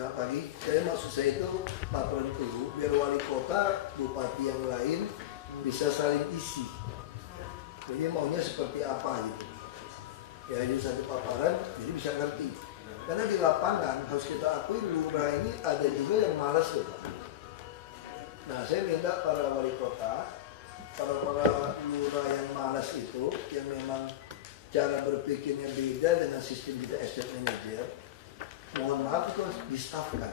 Selamat pagi. Maksud saya itu laporan dulu biar wali kota, bupati yang lain bisa saling isi. Jadi maunya seperti apa gitu. Ya jadi satu paparan, jadi bisa ngerti. Karena di lapangan harus kita akui lurah ini ada juga yang malas tuh. Nah saya minta para wali kota, para lurah yang malas itu, yang memang cara berpikirnya beda dengan sistem kita estate manager, mohon maaf itu harus di-staffkan.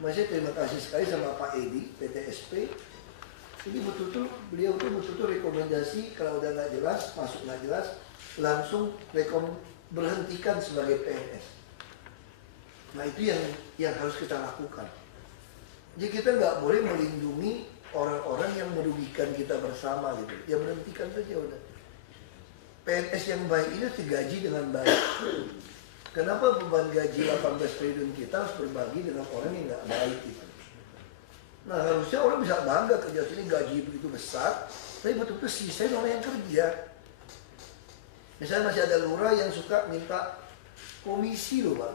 Masih terima kasih sekali sama Pak Edi, PTSP. Ini betul-betul, beliau tuh betul-betul rekomendasi kalau udah nggak jelas, masuk nggak jelas, langsung berhentikan sebagai PNS. Nah itu yang harus kita lakukan. Jadi kita nggak boleh melindungi orang-orang yang merugikan kita bersama gitu. Ya berhentikan saja udah. PNS yang baik ini digaji dengan baik. Kenapa beban gaji 18 triliun kita harus berbagi dengan orang yang nggak baik gitu? Nah harusnya orang bisa bangga kerja sini gaji begitu besar, tapi betul-betul sisain orang yang kerja. Misalnya masih ada lurah yang suka minta komisi loh Pak.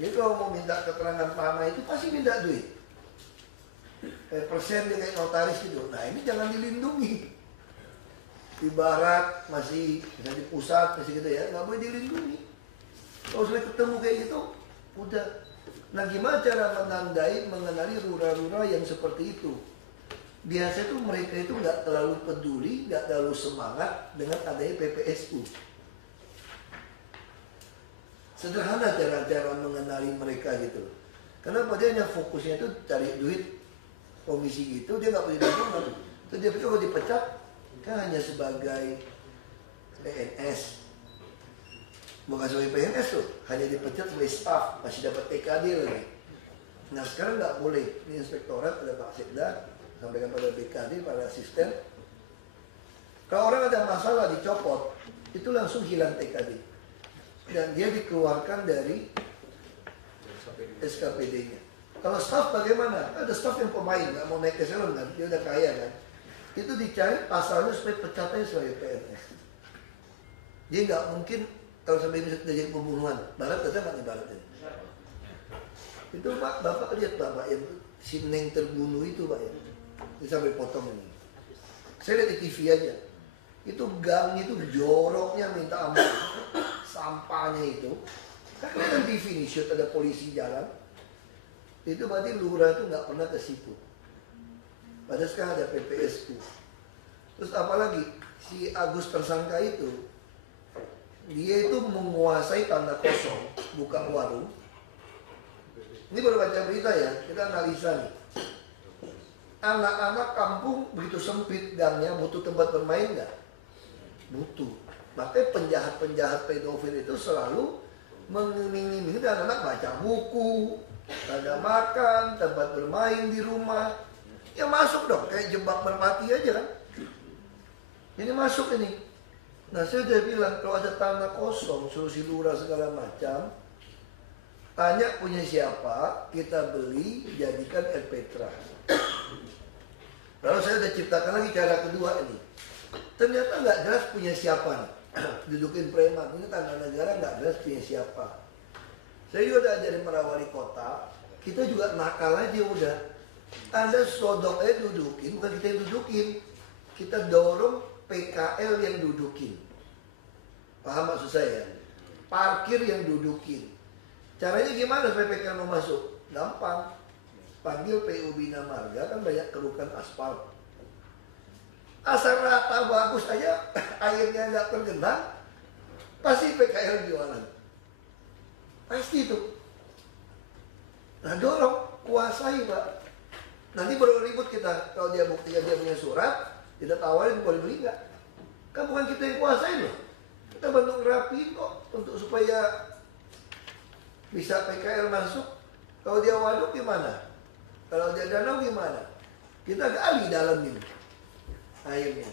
Jadi kalau mau minta keterangan tanah itu pasti minta duit. Persen dia kayak notaris gitu. Nah ini jangan dilindungi. Di barat masih, misalnya di pusat masih gitu ya, nggak boleh dilindungi. Kalau sudah ketemu kayak gitu, udah. Nah gimana cara mengenali lurah-lurah yang seperti itu? Biasanya tuh mereka itu nggak terlalu peduli, nggak terlalu semangat dengan adanya PPSU. Sederhana cara-cara mengenali mereka gitu. Karena dia hanya fokusnya itu cari duit komisi gitu, dia nggak punya dukungan. Terus dia pikir kalau dipecat, kan hanya sebagai PNS. Bukan sebagai PNS tuh, hanya dipecat sebagai staff, masih dapat TKD lagi. Nah sekarang nggak boleh, ini inspektorat ada Pak Sekda, sampaikan pada BKD, pada asisten. Kalau orang ada masalah dicopot, itu langsung hilang TKD. Dan dia dikeluarkan dari SKPD-nya. Kalau staff bagaimana? Ada staff yang pemain, nggak mau naik ke salon kan, dia udah kaya kan. Itu dicari pasalnya supaya pecatnya sebagai PNS. Jadi nggak mungkin kalau sampai bisa terjadi pembunuhan. Barat ada nggak di barat ini? Itu Pak, Bapak lihat Bapak yang si Neng terbunuh itu Pak ya. Ini sampai potong ini. Saya lihat di TV aja. Itu gangnya itu joroknya minta ampun. Sampahnya itu. Kan kelihatan TV nih, shoot ada polisi jalan. Itu berarti lurah itu nggak pernah ke situ. Padahal sekarang ada PPSU. Terus apalagi si Agus tersangka itu, dia itu menguasai tanah kosong, buka warung. Ini baru baca berita ya, kita analisa nih. Anak-anak kampung begitu sempit gangnya, butuh tempat bermain nggak? Butuh. Makanya penjahat-penjahat pedofil itu selalu mengiming-imingi anak-anak baca buku, ada makan, tempat bermain di rumah. Ya masuk dong, kayak jebak merpati aja kan. Ini masuk ini. Nah saya udah bilang kalau ada tanah kosong, solusi lurah segala macam, tanya punya siapa, kita beli, jadikan RPTRA. Lalu saya udah ciptakan lagi cara kedua ini. Ternyata nggak jelas punya siapa nih. Dudukin preman, ini tanah negara nggak jelas punya siapa. Saya juga udah ajarin para wali kota, kita juga nakal aja udah. Anda sodok dudukin, bukan kita yang dudukin. Kita dorong PKL yang dudukin. Paham maksud saya? Parkir yang dudukin. Caranya gimana supaya PKL mau masuk? Gampang. Panggil PU Bina Marga, kan banyak kerukan aspal. Asal rata bagus aja, airnya nggak tergenang, pasti PKL jualan. Pasti itu. Nah dorong, kuasai Pak. Nanti baru ribut kita. Kalau dia buktikan dia punya surat, kita tawarin boleh beli nggak? Kan bukan kita yang kuasain loh. Kita bantu ngerapiin kok untuk supaya bisa PKL masuk. Kalau dia waduk gimana? Kalau dia danau gimana? Kita gali dalamnya airnya,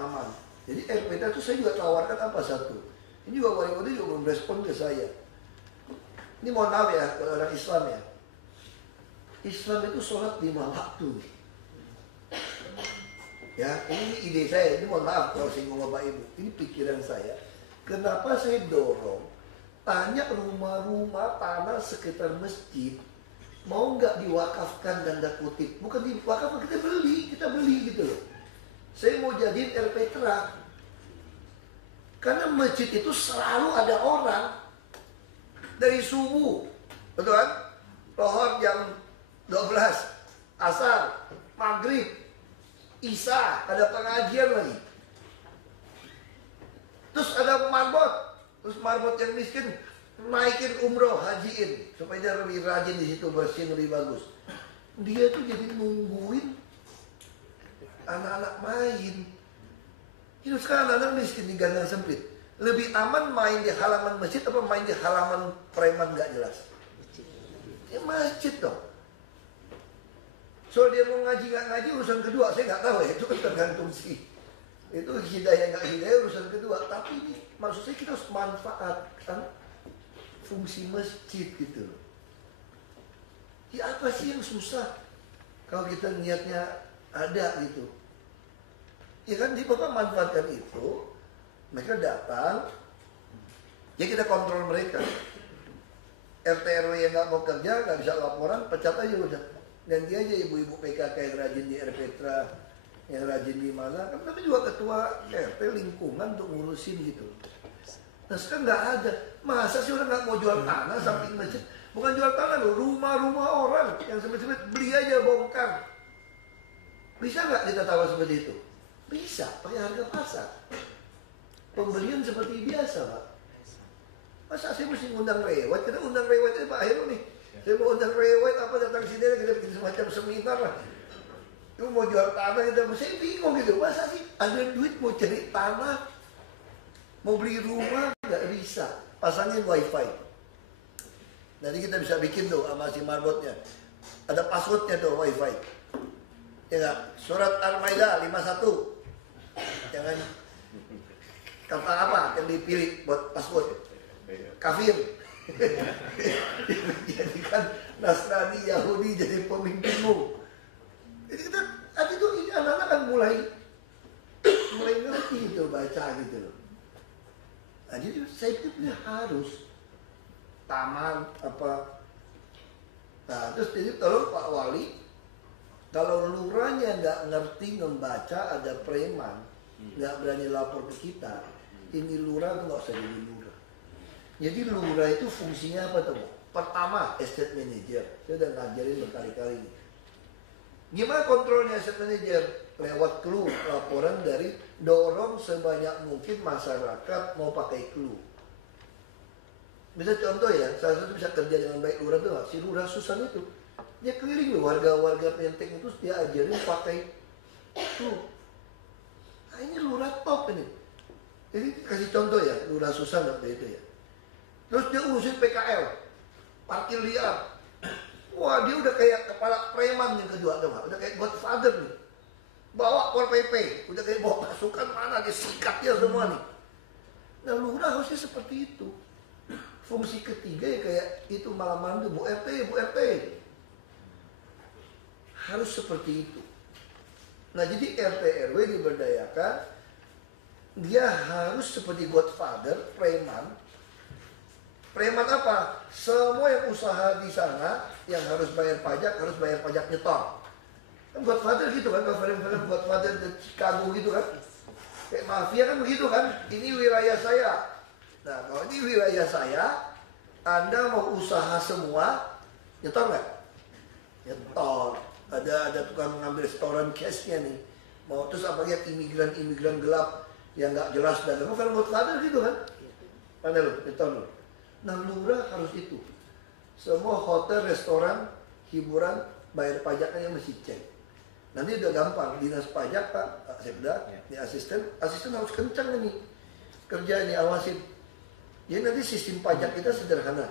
aman. Jadi RPT itu saya juga tawarkan apa satu. Ini juga wali kota juga belum respon ke saya. Ini mohon maaf ya kalau orang Islam ya. Islam itu sholat 5 waktu. Ya, ini ide saya. Ini mohon maaf kalau singgung Bapak Ibu. Ini pikiran saya. Kenapa saya dorong tanya rumah-rumah tanah sekitar masjid mau nggak diwakafkan, tanda kutip. Bukan diwakafkan, kita beli gitu loh. Saya mau jadiin RPtra. Karena masjid itu selalu ada orang. Dari subuh, betul kan? Lohor jam 12, asar, maghrib, isya, ada pengajian lagi. Terus ada marbot. Terus marbot yang miskin naikin umroh, hajiin supaya dia lebih rajin di situ, bersihin lebih bagus. Dia tuh jadi nungguin anak-anak main. Itu sekarang anak miskin di ganggang sempit. Lebih aman main di halaman masjid apa main di halaman preman gak jelas? Ya masjid dong. Soal dia mau ngaji gak ngaji urusan kedua, saya gak tahu ya, itu kan tergantung sih. Itu hidayah gak hidayah urusan kedua. Tapi ini maksud saya kita harus manfaatkan fungsi masjid gitu loh. Ya apa sih yang susah kalau kita niatnya ada gitu. Ya kan di Bapak manfaatkan itu. Mereka datang, ya kita kontrol mereka. RT RW yang nggak mau kerja, nggak bisa laporan, pecat aja udah. Dan dia aja ibu-ibu PKK yang rajin di RPtra, yang rajin di mana, kan tapi juga ketua RT lingkungan untuk ngurusin gitu. Nah sekarang nggak ada. Masa sih orang nggak mau jual tanah samping masjid? Bukan jual tanah loh, rumah-rumah orang yang sempit-sempit beli aja bongkar. Bisa nggak kita tahu seperti itu? Bisa, pakai harga pasar. Pembelian seperti biasa, Pak. Masa saya mesti undang rewet? Kita undang rewet aja Pak Heru nih. Saya mau undang rewet apa datang sini kita bikin semacam seminar lah. Itu mau jual tanah kita, saya bingung gitu. Masa sih ada duit mau cari tanah, mau beli rumah nggak bisa. Pasangin wifi. Nanti kita bisa bikin tuh sama si marbotnya. Ada passwordnya tuh wifi. Ya nggak? Surat Al-Maidah 51. Jangan kata apa yang dipilih buat password? Kafir. Jadikan Nasrani, Yahudi jadi pemimpinmu. Jadi kita, nanti tuh ini anak-anak kan mulai ngerti itu baca gitu loh. Nah, jadi saya pikir harus taman apa. Nah terus jadi kalau Pak Wali, kalau lurahnya nggak ngerti membaca, ada preman nggak berani lapor ke kita, ini lurah tuh nggak usah jadi lurah. Jadi lurah itu fungsinya apa tuh? Pertama, estate manager. Saya udah ngajarin berkali-kali nih. Gimana kontrolnya estate manager? Lewat clue, laporan dari dorong sebanyak mungkin masyarakat mau pakai clue. Bisa contoh ya, salah satu bisa kerja dengan baik lurah tuh, si lurah Susan itu dia keliling loh warga-warga Menteng itu, dia ajarin pakai clue. Nah ini lurah top ini. Jadi kasih contoh ya, lurah Susan waktu itu ya. Terus dia urusin PKL, parkir liar. Wah dia udah kayak kepala preman yang kedua tuh, udah kayak Godfather nih. Bawa Pol PP, udah kayak bawa pasukan mana, dia sikat dia semua nih. Nah lurah harusnya seperti itu. Fungsi ketiga ya kayak itu malam mandu, Bu RT, Bu RT. Harus seperti itu. Nah jadi RT RW diberdayakan, dia harus seperti Godfather, preman. Preman apa? Semua yang usaha di sana yang harus bayar pajak nyetor. Kan Godfather gitu kan, kalau film-film Godfather di Chicago gitu kan. Kayak mafia kan begitu kan, ini wilayah saya. Nah kalau ini wilayah saya, Anda mau usaha semua, nyetor nggak? Nyetor. Ada tukang ngambil restoran cashnya nih. Mau terus apalagi imigran gelap yang nggak jelas dan film Godfather gitu kan. Mana lu? Nyetor lu. Nah lurah harus itu. Semua hotel, restoran, hiburan, bayar pajaknya mesti cek. Nanti udah gampang, dinas pajak Pak, Sekda, ini asisten harus kencang nih kerja ini, awasin. Jadi nanti sistem pajak kita sederhana.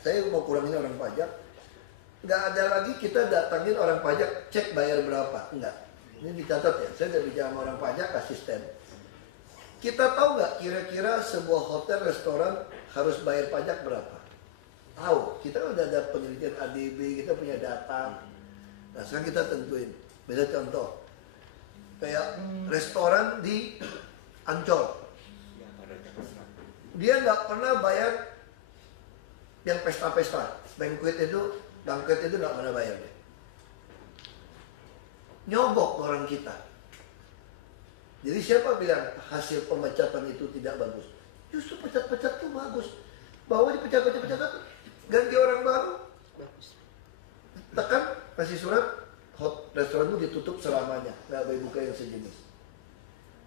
Saya mau kurangin orang pajak, nggak ada lagi kita datangin orang pajak cek bayar berapa, enggak. Ini dicatat ya, saya udah bicara sama orang pajak, asisten. Kita tahu nggak kira-kira sebuah hotel, restoran harus bayar pajak berapa? Tahu, kita udah ada penelitian ADB, kita punya data. Nah sekarang kita tentuin. Beda contoh, kayak restoran di Ancol, Dia nggak pernah bayar yang pesta-pesta, banquet itu nggak pernah bayar dia. Nyogok orang kita. Jadi siapa bilang hasil pemecatan itu tidak bagus? Justru pecat-pecat itu bagus. Bahwa dipecat-pecat, ganti orang baru. Tekan, kasih surat, restoran itu ditutup selamanya, nggak boleh buka yang sejenis.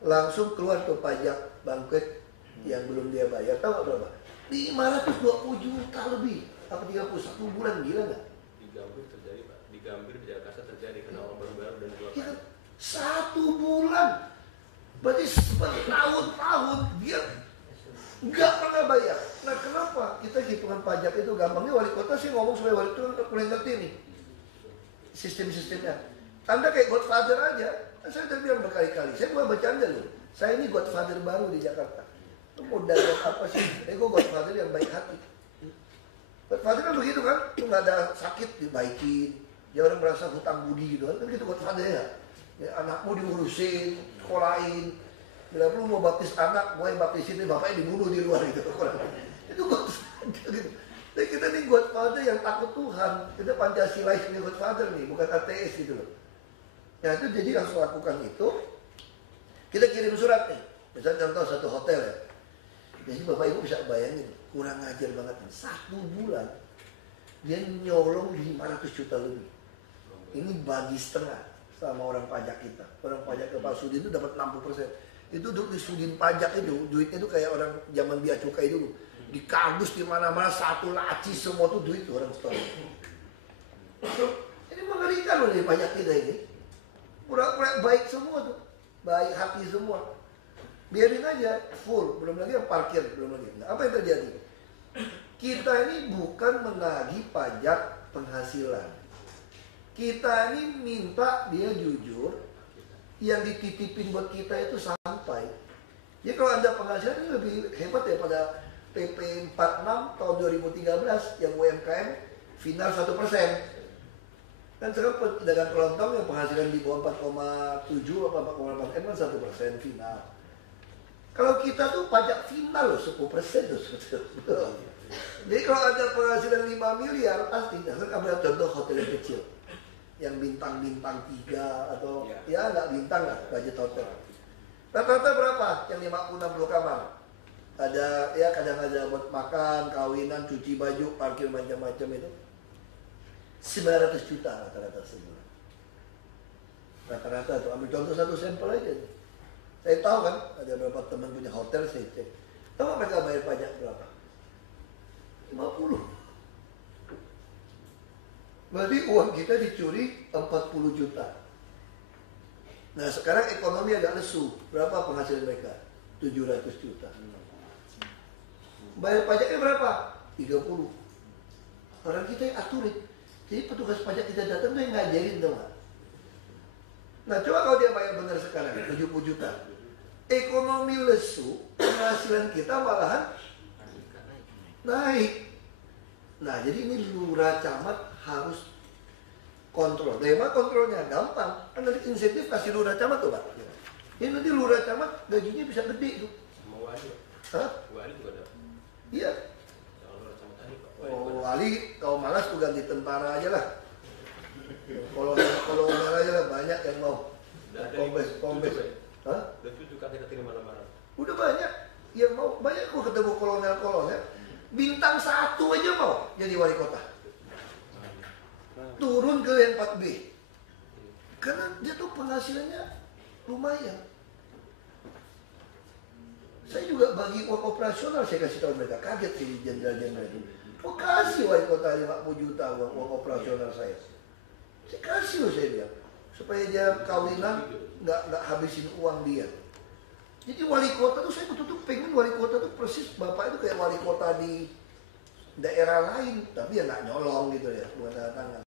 Langsung keluar ke pajak banquet yang belum dia bayar. Tahu nggak berapa? 520 juta lebih. Apa 31 bulan, gila nggak? Di Gambir terjadi, Pak. Di Gambir, di Jakarta terjadi kena orang baru-baru dan keluar. Ya, 1 bulan. Berarti bertahun-tahun dia nggak pernah bayar. Nah kenapa? Kita hitungan pajak itu gampangnya wali kota sih ngomong supaya wali kota mulai ngerti nih sistem-sistemnya. Anda kayak Godfather aja. Saya udah bilang berkali-kali. Saya bukan bercanda loh. Saya ini Godfather baru di Jakarta. Lu mau dagang apa sih? Gue Godfather yang baik hati. Godfather kan begitu kan? Lu nggak ada sakit dibaikin. Dia orang merasa hutang budi gitu kan? Kan gitu Godfather ya. Ya, anakmu diurusin, sekolahin. Bila perlu mau baptis anak, mau yang baptisin, bapaknya dibunuh di luar gitu. Itu Godfather gitu. Jadi kita nih Godfather yang takut Tuhan. Kita Pancasilais nih Godfather nih, bukan ateis gitu loh. Nah itu jadi langsung lakukan itu. Kita kirim surat nih. Misalnya contoh satu hotel ya. Jadi Bapak Ibu bisa bayangin, kurang ajar banget. 1 bulan dia nyolong 500 juta lebih. Ini bagi setengah sama orang pajak kita. Orang pajak ke Pak Sudin itu dapat 60%. Itu duduk di Sudin pajak itu, duitnya itu kayak orang zaman biaya cukai dulu. Di kardus di mana-mana satu laci semua tuh duit tuh orang store. Ini mengerikan loh nih pajak kita ini. Pura-pura baik semua tuh, baik hati semua. Biarin aja full, belum lagi yang parkir, belum lagi. Nah, apa yang terjadi? Kita ini bukan menagih pajak penghasilan. Kita ini minta dia jujur, yang dititipin buat kita itu sampai. Jadi kalau Anda penghasilan ini lebih hebat ya pada PP 46 tahun 2013 yang UMKM final 1%. Kan sekarang pedagang kelontong yang penghasilan di bawah 4,7 atau 4,8 kan 1% final. Kalau kita tuh pajak final loh 10% tuh. Jadi kalau ada penghasilan 5 miliar pasti. Nah, ambil contoh hotel yang kecil, yang bintang-bintang 3 atau ya nggak bintang lah budget hotel. Rata-rata berapa? Yang 50-60 kamar. Ada ya kadang ada buat makan, kawinan, cuci baju, parkir macam-macam itu. 900 juta rata-rata sebulan. Rata-rata tuh, ambil contoh satu sampel aja. Saya tahu kan, ada beberapa teman punya hotel, saya cek. Tahu mereka bayar pajak berapa? 50. Berarti uang kita dicuri 40 juta. Nah sekarang ekonomi agak lesu. Berapa penghasilan mereka? 700 juta. Bayar pajaknya berapa? 30. Orang kita yang aturin. Jadi petugas pajak kita datang tuh yang ngajarin tuh. Nah coba kalau dia bayar benar sekarang 70 juta. Ekonomi lesu, penghasilan kita malahan naik. Nah jadi ini lurah camat harus kontrol. Bagaimana kontrolnya? Gampang. Kan nanti insentif kasih lurah camat tuh Pak. Ini nanti lurah camat gajinya bisa gede tuh. Sama wali. Hah? Wali juga ada. Iya. Oh, wali, kalau malas tuh ganti tentara aja lah. Kolonel aja lah, banyak yang mau. Kombes. Hah? Udah cucu kan kita terima lamaran. Udah banyak yang mau. Banyak kok ketemu kolonel. Bintang 1 aja mau jadi wali kota. Turun ke yang 4B. Karena dia tuh penghasilannya lumayan. Saya juga bagi uang operasional saya kasih tahu mereka. Kaget sih jenderal-jenderal itu. Oh kasih wali kota 50 juta uang operasional saya. Saya kasih loh saya bilang. Supaya dia kawinan nggak habisin uang dia. Jadi wali kota tuh saya betul-betul pengen wali kota tuh persis bapak itu kayak wali kota di daerah lain. Tapi ya nggak nyolong gitu ya. Bukan tangan.